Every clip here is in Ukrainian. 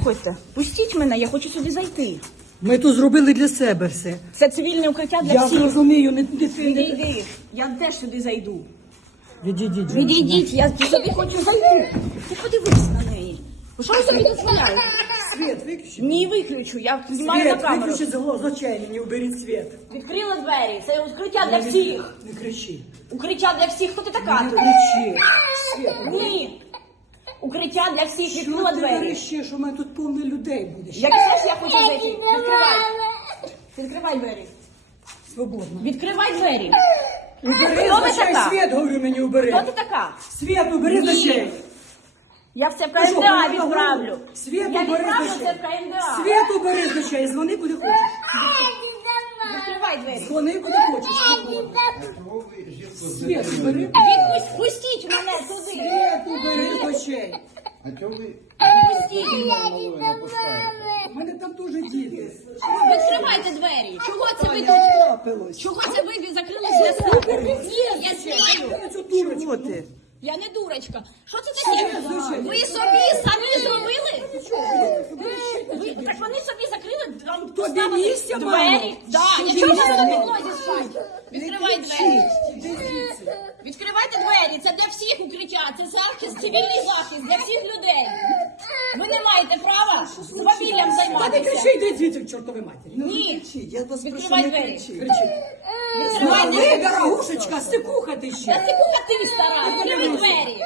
Ходьте, пустіть мене, я хочу сюди зайти. Ми тут зробили для себе все. Це цивільне укриття для Я всіх. зрозумію, не, не, не, Відійди, я теж сюди зайду. Відійдіть. Відійдіть, я сюди хочу зайти. Ти подивись на неї. Ви Що ви собі дозволяєте? Світ, виключи. Ні, виключу, я знімаю на Світ, камеру. виключи з з очей мені, уберіть світ. Відкрили двері, це укриття для всіх. Не кричи. Укриття для всіх. Хто ти така Не тут? кричи. Світ, Ні. Укриття для всіх, що відкрила ти двері. верещиш, що в мене тут повно людей буде. ще? Як теж я хочу зайти. Відкривай. Відкривай двері. Свободно. Відкривай двері. Убери Хто ви така? світ, говорю мені, убери. Хто ти така? Світ, убери Ні. очей. Я все в Ти що, голову? відправлю. Світ, Я убери відправлю з це очей. в КМДА. Світ, убери з очей, дзвони куди хочеш. Відкривай двері. Дзвони куди хочеш. Світ, убери. Відпусть, пустіть мене туди. Світ, убери з очей. А чого ви Пустіть. малою не пускаєте? У мене там дуже діти. Відкривайте двері. Чого це ви тут? Трапилось. Чого це ви закрили зв'язок? Я знаю. Дурочку. ти? Я не дурочка. Що це таке? Ви собі самі зробили? Ви, так вони собі там поставили місця двері. Да, я чого ви на підлозі спать? Відкривай двері. Відкривайте двері, це для всіх укриття, це захист, цивільний захист для всіх людей. Ви не маєте права свавіллям Та не займатися. кричи, йди звідси, к чортовій матері. Ні. Я вас прошу, Відкривай не двері. Кричи. Відкривай Ви, дорогушечка, стикуха ти Та ще. ти кука ти стара, відкривай двері.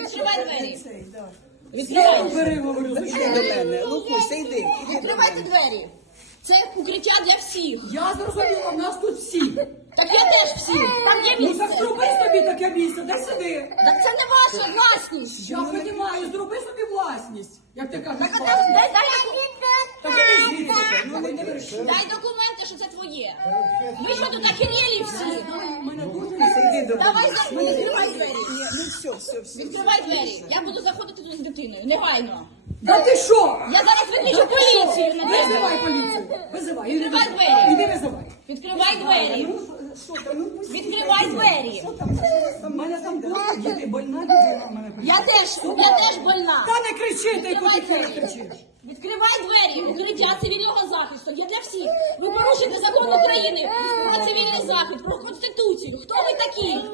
Відкривай двері. цей, да. Відкривай. Світ, убери, говорю, з очей до мене. Лукуся, йди. Відкривайте двері. Це укриття для всіх. Я зрозуміла, в нас тут всі. Так я теж всі. Там є Ну так зроби собі таке місце, дай сюди. Так це не ваша власність. Я розумію, зроби собі власність. Як ти кажеш, Так а власність. дай, дай, дай, Так іди звідси, ну не верши. дай документи, що це твоє. Ви що тут охерели всі? Мене дуже Іди до Давай за- відкривай двері. Ну все, все, все. Відкривай двері. Я буду заходити тут з дитиною. Негайно. Да ти що? Я зараз викличу поліцію на тебе. Визивай поліцію. Визивай. Іди Відкривай двері. Іди визивай. Відкривай двері. Ну, що ну, пусти. Відкривай двері. У мене там просто діти, больна дитина в мене прийшла. Я теж, я теж больна. Та не кричи, ти Відкривай куди двері. кричиш. Відкривай двері, укриття цивільного захисту. Я для всіх. Ви порушите закон України про цивільний захист, про конституцію. Хто ви такі?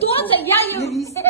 Хто це? Я її невістка. Відкривай двері.